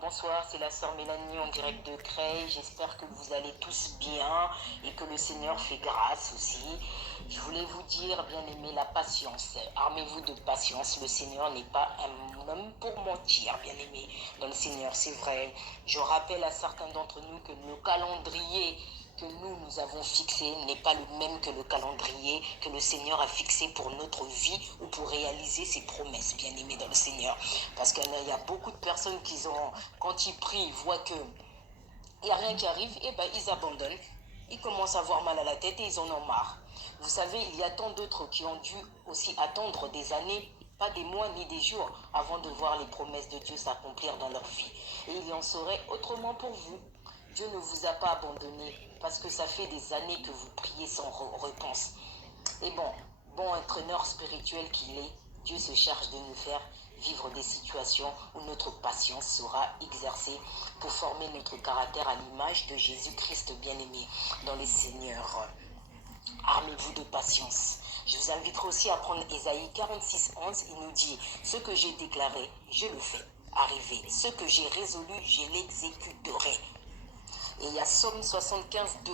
Bonsoir, c'est la sœur Mélanie en direct de Creil. J'espère que vous allez tous bien et que le Seigneur fait grâce aussi. Je voulais vous dire, bien aimé, la patience. Armez-vous de patience. Le Seigneur n'est pas un homme pour mentir, bien aimé. Dans le Seigneur, c'est vrai. Je rappelle à certains d'entre nous que le calendrier que nous avons fixé n'est pas le même que le calendrier que le Seigneur a fixé pour notre vie ou pour réaliser ses promesses, bien aimés dans le Seigneur. Parce qu'il y a beaucoup de personnes qui ont, quand ils prient, ils voient que il n'y a rien qui arrive, et ben ils abandonnent. Ils commencent à avoir mal à la tête et ils en ont marre. Vous savez, il y a tant d'autres qui ont dû aussi attendre des années, pas des mois ni des jours, avant de voir les promesses de Dieu s'accomplir dans leur vie. Et il y en serait autrement pour vous. Dieu ne vous a pas abandonné parce que ça fait des années que vous priez sans réponse. Et bon entraîneur spirituel qu'il est, Dieu se charge de nous faire vivre des situations où notre patience sera exercée pour former notre caractère à l'image de Jésus-Christ bien-aimé dans les seigneurs. Armez-vous de patience. Je vous inviterai aussi à prendre Ésaïe 46, 11. Il nous dit, ce que j'ai déclaré, je le fais arriver. Ce que j'ai résolu, je l'exécuterai. Et il y a Somme 75, 2.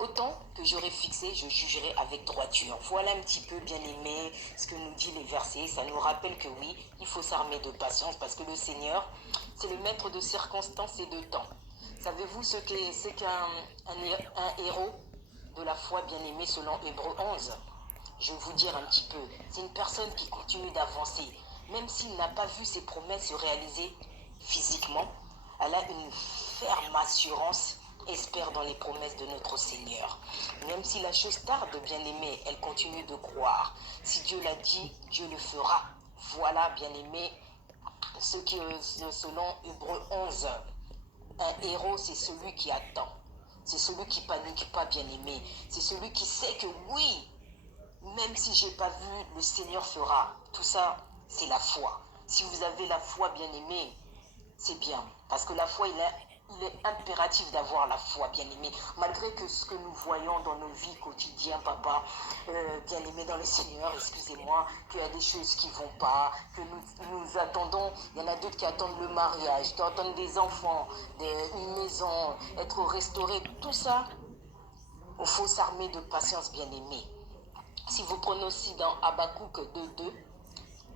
Autant que j'aurai fixé, je jugerai avec droiture. Voilà un petit peu, bien aimé, ce que nous dit les versets. Ça nous rappelle que oui, il faut s'armer de patience parce que le Seigneur, c'est le maître de circonstances et de temps. Savez-vous ce qu'est un héros de la foi, bien aimé, selon Hébreux 11? Je vais vous dire un petit peu. C'est une personne qui continue d'avancer. Même s'il n'a pas vu ses promesses se réaliser physiquement, elle a une ferme assurance, espère dans les promesses de notre Seigneur. Même si la chose tarde, bien aimé, elle continue de croire. Si Dieu l'a dit, Dieu le fera. Voilà, bien aimé, ce qui, selon Hébreux 11, un héros, c'est celui qui attend. C'est celui qui panique pas, bien aimé. C'est celui qui sait que oui, même si je n'ai pas vu, le Seigneur fera. Tout ça, c'est la foi. Si vous avez la foi, bien aimé, c'est bien. Parce que la foi, il est impératif d'avoir la foi, bien aimé. Malgré que ce que nous voyons dans nos vies quotidiennes, papa, bien aimé dans le Seigneur, excusez-moi, qu'il y a des choses qui ne vont pas, que nous attendons, il y en a d'autres qui attendent le mariage, qui attendent des enfants, une maison, être restaurés, tout ça, il faut s'armer de patience, bien aimé. Si vous prenez aussi dans Habakkuk 2.2,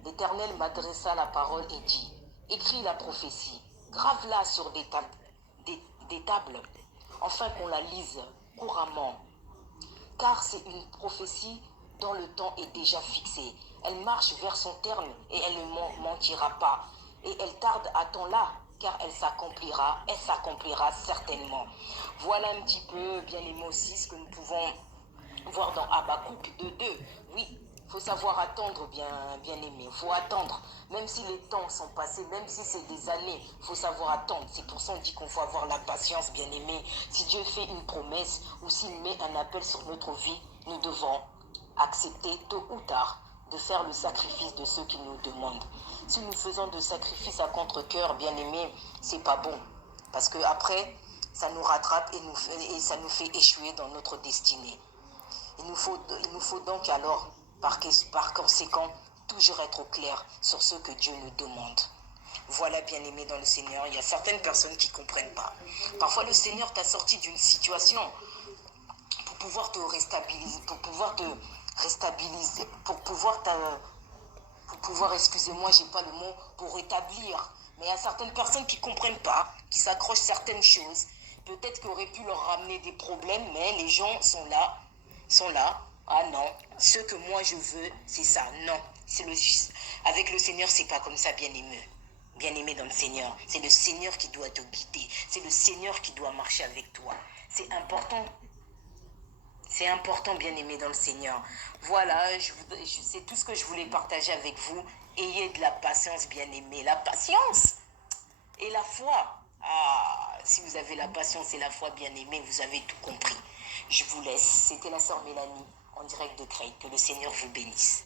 l'Éternel m'adressa la parole et dit, écris la prophétie, grave-la sur des tables, afin qu'on la lise couramment. Car c'est une prophétie dont le temps est déjà fixé. Elle marche vers son terme et elle ne mentira pas. Et elle tarde à temps là, car elle s'accomplira certainement. Voilà un petit peu, bien aimé aussi, ce que nous pouvons voir dans Habakkuk 2.2. Oui, il faut savoir attendre, bien aimé. Il faut attendre. Même si les temps sont passés, même si c'est des années, il faut savoir attendre. C'est pour ça qu'on dit qu'on faut avoir la patience, bien aimé. Si Dieu fait une promesse ou s'il met un appel sur notre vie, nous devons accepter tôt ou tard de faire le sacrifice de ceux qui nous demandent. Si nous faisons de sacrifices à contre-cœur, bien aimé, c'est pas bon. Parce que après, ça nous rattrape et ça nous fait échouer dans notre destinée. Il nous faut donc alors, par conséquent, toujours être au clair sur ce que Dieu nous demande. Voilà, bien aimé dans le Seigneur, il y a certaines personnes qui ne comprennent pas. Parfois, le Seigneur t'a sorti d'une situation pour pouvoir te réstabiliser, pour pouvoir, excusez-moi, j'ai pas le mot, pour rétablir. Mais il y a certaines personnes qui ne comprennent pas, qui s'accrochent certaines choses. Peut-être qu'on aurait pu leur ramener des problèmes, mais les gens sont là. Ah non, ce que moi je veux, c'est ça. Non, avec le Seigneur, c'est pas comme ça, bien aimé. Bien aimé dans le Seigneur. C'est le Seigneur qui doit te guider. C'est le Seigneur qui doit marcher avec toi. C'est important. C'est important, bien aimé dans le Seigneur. Voilà, c'est tout ce que je voulais partager avec vous. Ayez de la patience, bien aimé. La patience et la foi. Ah, si vous avez la patience et la foi, bien aimé, vous avez tout compris. Je vous laisse. C'était la sœur Mélanie, en direct de Creil. Que le Seigneur vous bénisse.